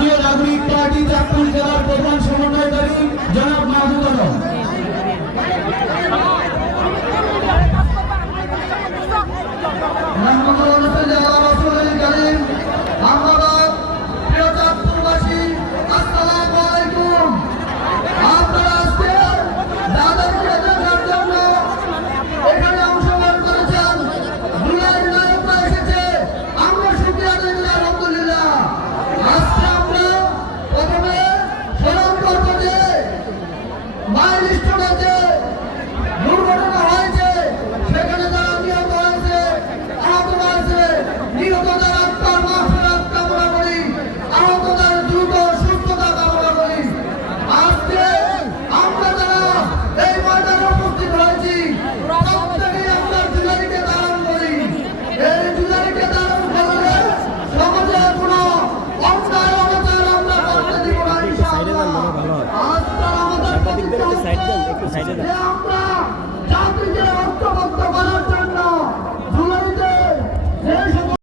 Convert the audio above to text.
জাতীয় নাগরিক পার্টি চাঁদপুর জেলার প্রধান সমন্বয়কারী জনাব মাহমুদ আলম। সাইড দেন, একটু সাইডে দেন।